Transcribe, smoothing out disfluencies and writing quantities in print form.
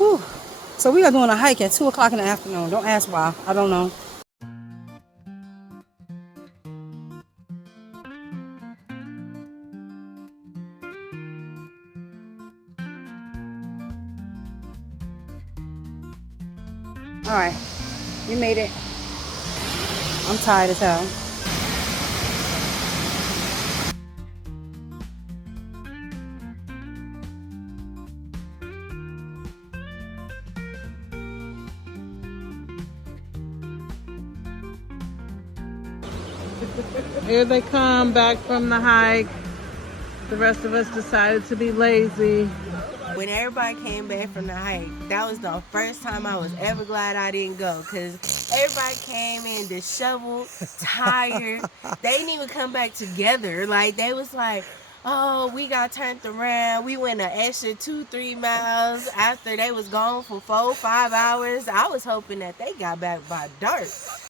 Whew. So we are doing a hike at 2 o'clock in the afternoon. Don't ask why. I don't know. All right. You made it. I'm tired as hell. Here they come back from the hike. The rest of us decided to be lazy. When everybody came back from the hike, that was the first time I was ever glad I didn't go, because everybody came in disheveled, tired. They didn't even come back together. Like, they was like, oh, we got turned around. We went an extra 2-3 miles after they was gone for 4-5 hours. I was hoping that they got back by dark.